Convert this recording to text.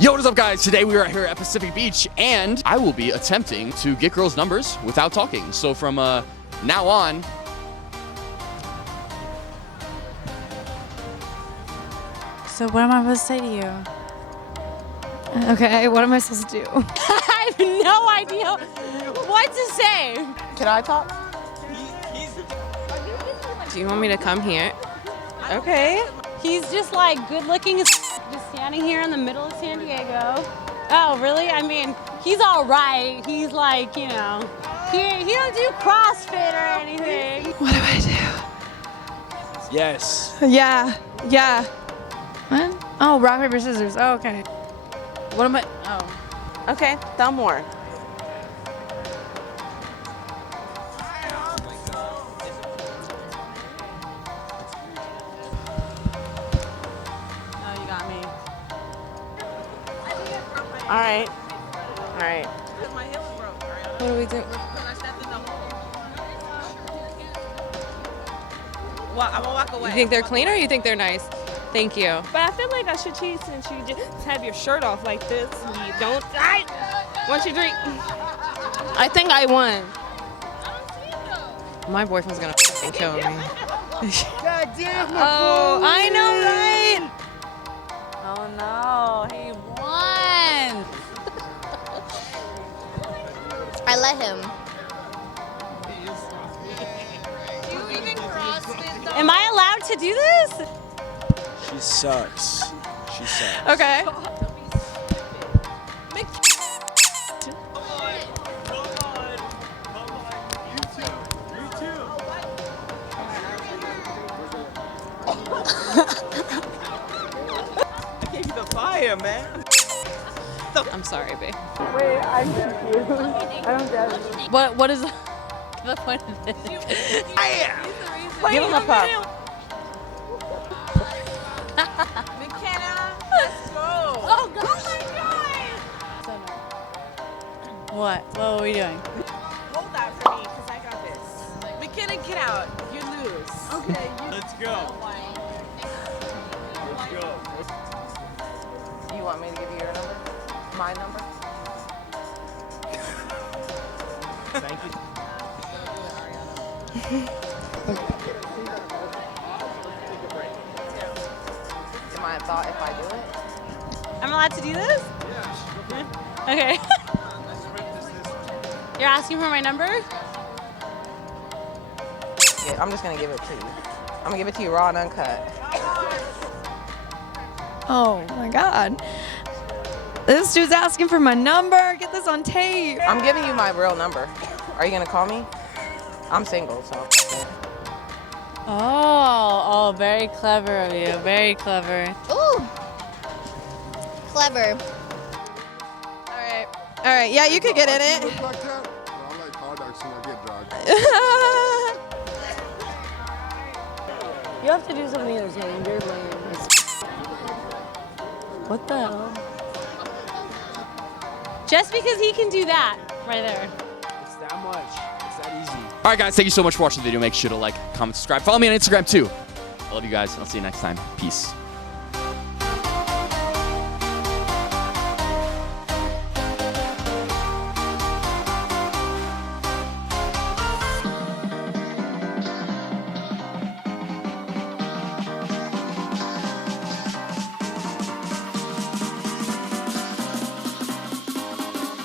Yo, what is up, guys? Today we are here at Pacific Beach, and I will be attempting to get girls' numbers without talking. So from now on, So what am I supposed to say to you? Okay, what am I supposed to do? I have no idea what to say. Can I talk? Do you want me to come here? Okay. He's just like good looking, just standing here in the middle of San Diego. Oh, really? I mean, he's all right. He's like, you know, he don't do CrossFit or anything. What do I yes. do? Yeah. What? Oh, rock, paper, scissors. Oh, okay. What am I? Oh. Okay, tell more. Oh, you got me. All right. What do we do? Well, I'm gonna walk away. You think they're clean or you think they're nice? Thank you. But I feel like I should cheat since you just have your shirt off like this. And you don't. Once you drink. I think I won. My boyfriend's gonna fucking kill me. God damn. Oh, I know, right? Oh no, he won. I let him. Am I allowed to do this? She sucks. She sucks. Okay. I gave you the fire, man. I'm sorry, babe. Wait, I'm confused. I don't get it. What is the point of this? Give him a puff. Oh gosh. What? What are we doing? Hold that for me, because I got this. McKenna, get out. You lose. Okay. Let's go. Let's go. You want me to give you your number? My number? Thank you. Am I a thought if I do it? I'm allowed to do this? Okay. You're asking for my number? Yeah, I'm just gonna give it to you. I'm gonna give it to you raw and uncut. Oh my God. This dude's asking for my number. Get this on tape. I'm giving you my real number. Are you gonna call me? I'm single, so. Oh, very clever of you. Very clever. Ooh. Clever. All right. Yeah, you could get in it. Look like that? Well, I like hard dogs when I get drugged. You have to do something entertaining. You're lame. What the hell? Just because he can do that right there. It's that much. It's that easy. All right, guys, thank you so much for watching the video. Make sure to like, comment, subscribe. Follow me on Instagram, too. I love you guys. I'll see you next time. Peace.